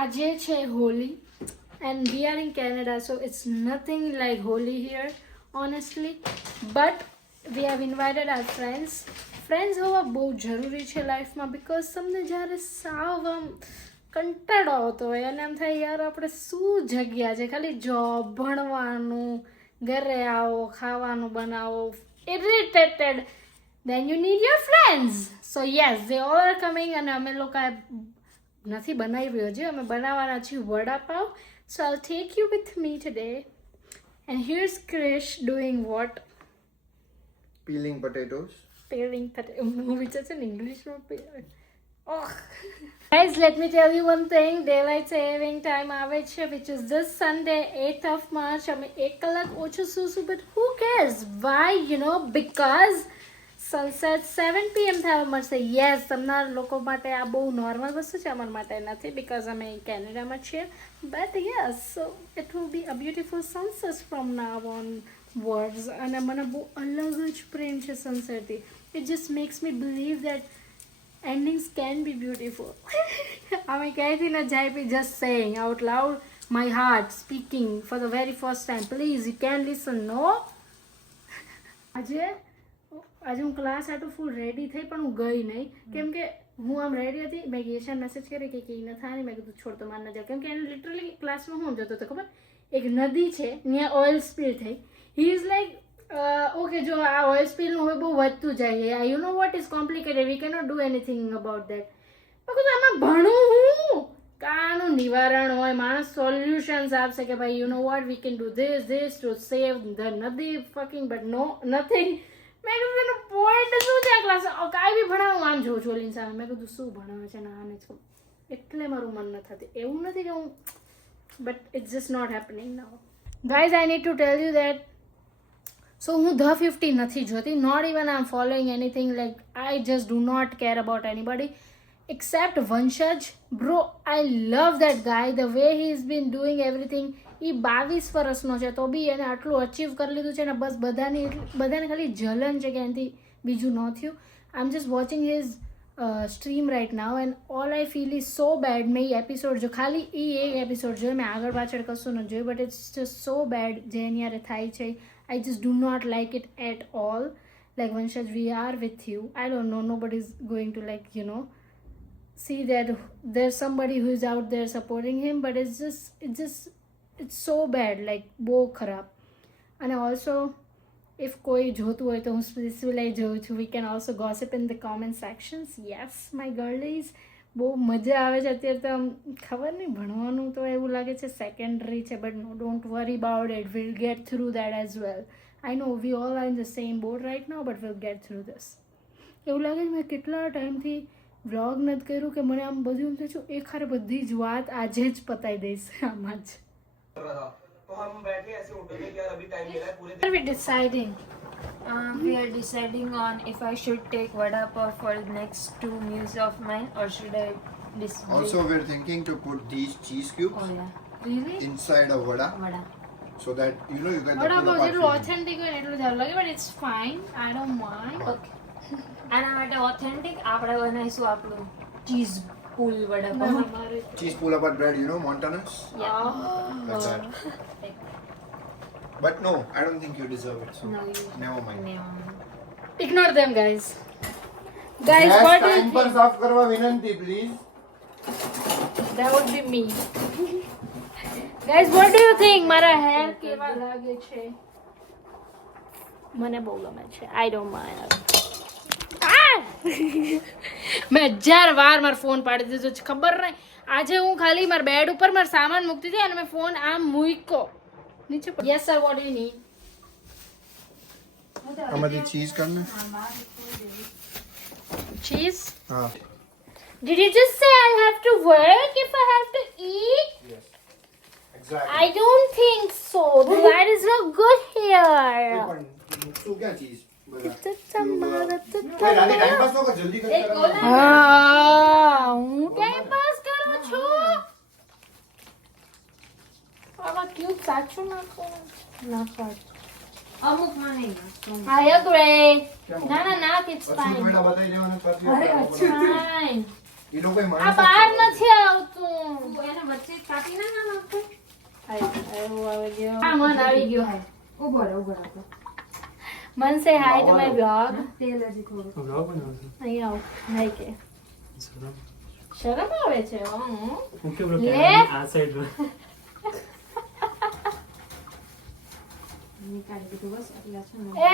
આજે છે Holi and we are in Canada, so it's nothing like Holi here, honestly. But we have invited our friends. Friends હોવા બહુ જરૂરી છે લાઈફમાં, બિકોઝ તમને જ્યારે સાવ આમ કંટાળો આવતો હોય અને એમ થાય યાર આપણે શું જગ્યા છે, ખાલી જોબ, ભણવાનું, ઘરે આવો, ખાવાનું બનાવો, irritated, then you need your friends. So yes, they all are coming અને અમે લોકો નથી બનાવ્યો છે, અમે બનાવવાના છીએ vada pav. So I'll take you with me today. And here's Krish doing what? Peeling potatoes. Peeling potatoes. Which is in English, not peeling. Oh. Guys, let me tell you one thing. Daylight saving time આવે છે, which is this Sunday, 8th of March. અમે 1 કલાક ઓછું સૂશું, but who cares? Why? You know, because sunset 7 PM થવા મળશે. Yes, તમારા લોકો માટે આ બહુ નોર્મલ વસ્તુ છે, અમારા માટે નથી, બિકોઝ અમે કેનેડામાં છીએ. But yes, so it will be a beautiful sunset from now onwards. અને મને બહુ અલગ જ પ્રેમ છે સનસેટથી. It just makes me believe that endings can be beautiful. અમે ક્યાંયથી ન જાય, be just saying out loud my heart speaking for the very first time. Please you can listen. No, આજે હું ક્લાસ આટલું ફૂલ રેડી થઈ, પણ હું ગઈ નહીં, કેમ કે હું આમ રેડી હતી. મેં યશાને મેસેજ કરી કે ન થાય, મેં કીધું છોડ તો માર ન જાવ, કેમ કે એને લિટરલી ક્લાસમાં હું જતો હતો ખબર, એક નદી છે ત્યાં ઓઇલ સ્પીલ થઈ. હી ઇઝ લાઈક ઓકે, જો આ ઓઇલ સ્પીલનું હવે બહુ વધતું જાય, you know what is complicated, V cannot do anything about that. મેં કીધું આમાં ભણું હું, કાનું નિવારણ હોય, માણસ સોલ્યુશન્સ આપશે કે ભાઈ you know what we can do this to save the નદી ફકિંગ, બટ નો, નથિંગ. મેં કીધું એનું પોઈન્ટ શું છે આ ક્લાસ, કાંઈ બી ભણાવું આમ જોઉં છોલીને સામે. મેં કીધું શું ભણાવે છે ને આને છો, એટલે મારું મન ન થતું. એવું નથી કે હું, but it's just not happening now. Guys, I need to tell you that, so હું ધ 50 નથી જોતી, not even I am following anything, like I just do not care about anybody except Vanshaj. Bro, I love that guy, the way he's been doing everything. એ 22 વર્ષનો છે તો બી એને આટલું achieve કરી લીધું છે ને, બસ બધાને ખાલી જલન છે કે એનાથી બીજું ન થયું. I am just watching his stream right now and all I feel is so bad. મેં એ એપિસોડ જો, ખાલી એ એક એપિસોડ જોયું, મેં આગળ પાછળ કશું ન જોયું, but it's just so bad જે એની યારે થાય છે. I just do not like it at all. Like Vanshaj, we are with you. I don't know, nobody is going to like, you know, see that there's somebody who is out there supporting him, but it's so bad, like બહુ ખરાબ. અને also if કોઈ જોતું હોય તો હું specifically જોઉં છું. We can also gossip in the comment sections. Yes my girlies, બહુ મજા આવે છે અત્યારે તો. આમ ખબર નહીં, ભણવાનું તો એવું લાગે છે સેકન્ડરી છે, but no, don't worry about it, will get through that as well. I know we all are in the same boat right now, but will get through this. એવું લાગે છે મેં કેટલા ટાઈમથી વ્લોગ નથી કર્યું, કે મને આમ બધું એમ થાય છે એક હારે બધી જ વાત આજે જ પતાવી દઈશ આમાં જ. What are we deciding? We are deciding on if I should take vada pav for the next 2 meals of mine, or should I Also, we're thinking to put these cheese cubes Oh yeah, Really? inside a vada, vada. so that you know you get the What pull about apart જેટલું feeling. authentic હોય ને એટલું સારું લાગે, but it's fine. I don't mind. Okay. આના માટે authentic આપણે બનાવીશું આપણું ચીઝ પુલ વડાપાવ. અમારે Cheese pull apart bread, you know, Montanus. That's that. But no, I don't think you deserve it. So No, you never mind. ignore them, guys. Guys, what do you time પર think? સાફ કરવા વિનંતી please. That would be me. Guys, what do you think? મારા hair કેવા લાગે છે? મને બહુ ગમે છે. I don't mind. મેં 1000 વાર મારો ફોન પાડી દીધો છે, ખબર નહીં. આજે હું ખાલી મારા બેડ ઉપર મારો સામાન મૂકતી હતી અને મેં ફોન આમ મૂક્યો નીચે. Yes sir, what do you need? આમાંથી cheese કરને. Cheese? હા. Did you just say I have to work if I have to eat? Yes. Exactly. I don't think so. The light is not good here. પણ શું ક્યાં cheese? બધા. હા, રાતે time pass ન કર, જલ્દી કર. હું ટાઈમ પાસ કરું છું. આમાં ક્યુબ સાચું નાખો. અમુકમાં નહીં નાખતું. I agree. ના, it's પછી fine. કોઈના બતાવી દેવાનું પછી Fine. એ લોકોએ આ માણસો બહાર નથી આવતું. એને વચ્ચે કાપી ના નાખો. આવ્યો આવી ગયો. હા મન આવી ગયો. ઉભો રહો. મન સે હાય ટુ માય બ્લોગ. તેલ હજી થોડું. બ્લોગ બનાવશે અહીં આવ. હાય કે. સરમ શરમ આવે છે. હું કેમ લો લે. આ સાઈડ નીકાળી દીધું બસ એટલા છે ને. એ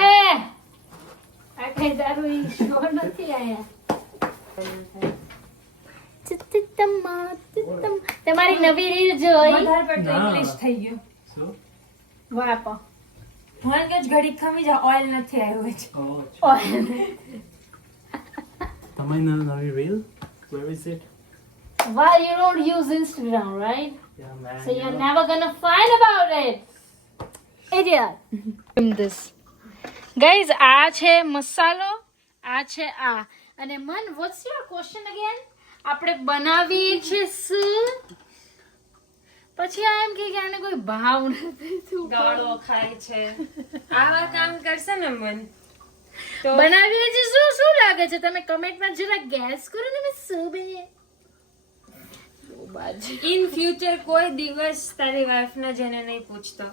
આ કઈ તારું ઈ શો નથી આયા. તમારી નવી રીલ જોઈ. વધારે પડતું ના. ઇંગ્લિશ થઈ ગયું. શું વાપો. મને કે ઘડી ખમી જા ઓઇલ નથી આવ્યો છે. તમારી નવી reel where is it Why you don't use Instagram, right? yeah man So you're never gonna find about it. Idiot. This. Guys, આ છે મસાલો, આ છે આ. અને મન, what's your question again? આપણે બનાવીએ છીએ શું? પછી આ એમ કે આને કોઈ ભાવ નથી. શું ગાળો ખાય છે. આવા કામ કરશે ને મન તો બનાવીએ છીએ શું? શું લાગે છે? તમે કમેન્ટમાં જરા ગેસ કરો ને મેં શું બને. ઇન ફ્યુચર કોઈ દિવસ તારી વાઈફ ને જેને નહીં પૂછતો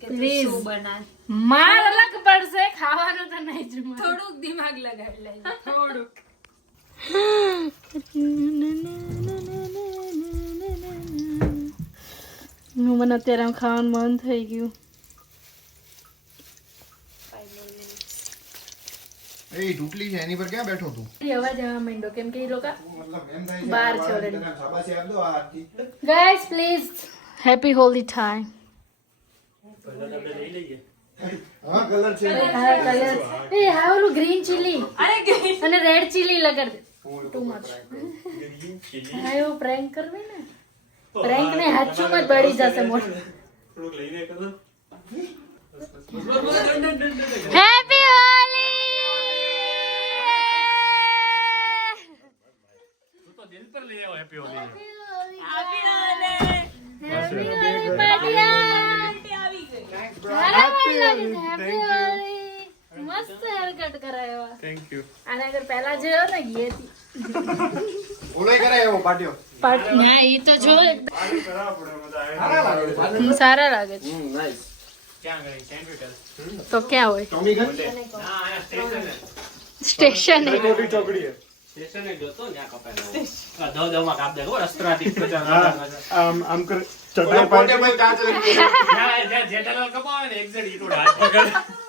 કે તું Please. શું બનાય. માર અલગ પડશે, ખાવાનું તો નહીં જ મળે. થોડુંક દિમાગ લગાડ લેજે. થોડુંક. મને અત્યારે આમ ખાવાનું મન થઈ ગયું. એ તૂટલી છે એની પર ક્યાં બેઠો તું એ અવાજ આવવા માંડ્યો કેમ કે એ લોકો મતલબ એમ થાય બહાર કે છે already. તને શાબાશી આપી દો આ હાથથી. Guys please happy Holi time. પહેલા તો આપણે લઈ લઈએ હા કલર છે હા કલર એ હા ઓલું ગ્રીન ચીલી અરે ગઈ. અને રેડ ચીલી લગાડ દે. ટુ મચ ગ્રીન ચીલી હા એવું પ્રેન્ક કરવી ને. પ્રેન્ક ને હાચુમાં જ પડી જશે મોઢું. થોડુંક લઈને કરો હેપી હોલી. તું તો દિલ પર લઈ આવો હેપી હોલી હેપી હોલી આવી ગઈ. બરાબર લાગે છે. હેપી હોલી. મસ્ત હેરકટ કરાયો. થેન્ક યુ આના અગર પહેલા જોયો ને ये थी ઓલોય કરે એવો પાટ્યો પાટ ના એ તો જો સારા લાગે છે સારા લાગે છે. નાઈસ ક્યાં ગઈ સેન્ટ્રિકલ તો ક્યાં હોય ટોમી ગન ના આ સ્ટેશન સ્ટેશન મોટી ચોકડી હે સ્ટેશન એ ગયો તો ન્યા કપાય આ દો માં કાપ દે ઓ રસ્ત્રાથી પચાસ આમ કર ઓલો પોતે ભાઈ કાચ લઈ જ્યાં જેઠાલાલ કપાવે ને એક્ઝેક્ટ ઈટોડ હાથ પકડ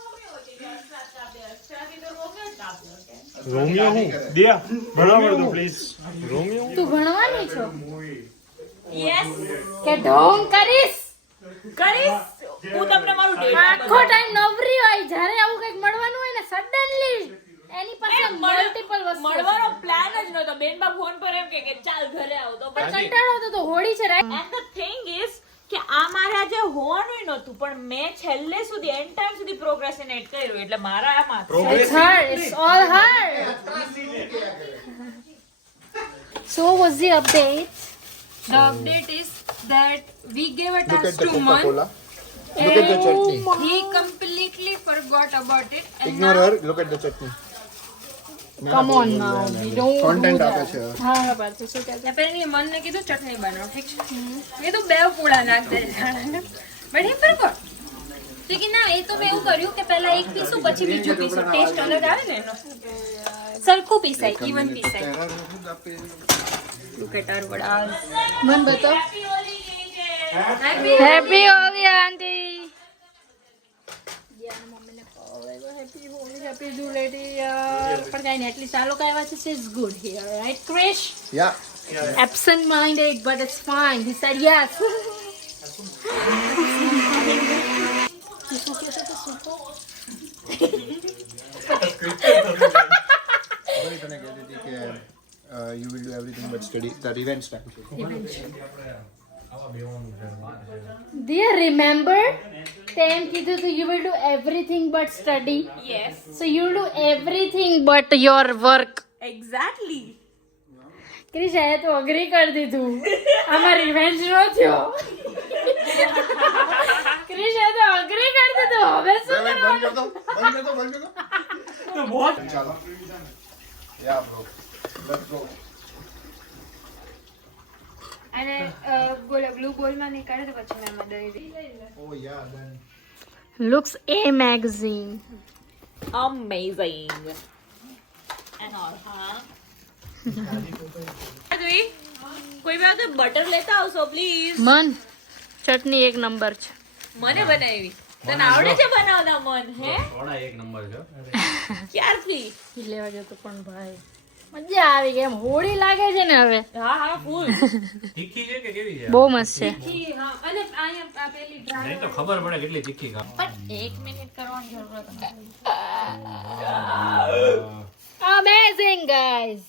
રોમિયો હું દિયા ભણાવડ દો પ્લીઝ રોમિયો તું ભણવાની છો યસ કે ઢોંગ કરીશ કરીશ. હું તમને મારું ડેટ આખો ટાઈમ નવરી હોય જ્યારે આવું કંઈક મળવાનું હોય ને સડનલી એની પાસે મલ્ટીપલ વસ્તુ મળવાનો પ્લાન જ નહોતો. બેનબા ફોન પર એમ કે ચાલ ઘરે આવ તો પણ કંટાળો આવતો તો હોળી છે right. And the thing is કે આ મારે આજે હોવાનું નહોતું પણ મેં છેલ્લે સુધી એન્ડ ટાઈમ સુધી પ્રોગ્રેસિનેટ કર્યું એટલે મારા આમાં It's her. It's all her. So what's the update? the update is that we gave a Look task at the to Man. Coca-Cola. Look at the chutney. He completely forgot about it and Ignore now her. Look at the chutney. Come on now. We don't Content do આપે that. છે. હા હા પાછું શું કહેતા? apparently મન ને કીધું ચટણી બનાવો ઠીક છે એ તો બે પૂડા નાખ દે બટ હી forgot તો કે ના એ તો મેં એવું કર્યું કે પહેલા એક પીસું પછી બીજું પીસું ટેસ્ટ અલગ આવે ને એનો સરખું પીસાય ઇવન પીસાય look at our વડા મન બતાવ. happy Happy Holi auntie. યાર મમ્મીને કહો હેપી હોલી હેપી ધૂળેટી યાર પણ કાંઈ નહીં એટલીસ્ટ આ લોકો આવ્યા છે so it's good here right Krish Yeah. absent minded but it's fine he said yes. શું કહેતો તો શું ભાઈ તને કહેતી હતી કે you will do everything but study the revenge time છે Dear, remember? તેમ કીધું તું you will do everything but study. yes So you will do everything but your work. exactly ક્રિશાએ તો અગ્રી કરી દીધું આમાં રિવેન્જ નો થયો ક્રિશાએ તો અગ્રી કરી દીધું હવે શું બંધ કર દો ચાલો yeah bro let's go અને બોલો બ્લુ બોલમાં નહીં કાઢે તો પછી મેં એમાં દહીં દઈ. Oh yeah, done. Looks A magazine. Amazing. And all, huh? કોઈ વાર તો બટર લેતા આવશો પ્લીઝ. મન ચટણી એક નંબર છે. મને બનાવી તને આવડે છે બનાવતા મન હે થોડા એક નંબર છે ક્યારથી ઈ લેવા જતો પણ ભાઈ મજા આવી ગઈ એમ હોળી લાગે છે ને હવે. હા હા ફૂલ તીખી છે કે કેવી છે બહુ મસ્ત છે. હા અને અહીંયા આ પેલી ડ્રાય નહીં તો ખબર પડે કેટલી તીખી ખાવ પણ 1 મિનિટ કરવાની જરૂરત નથી. Amazing guys.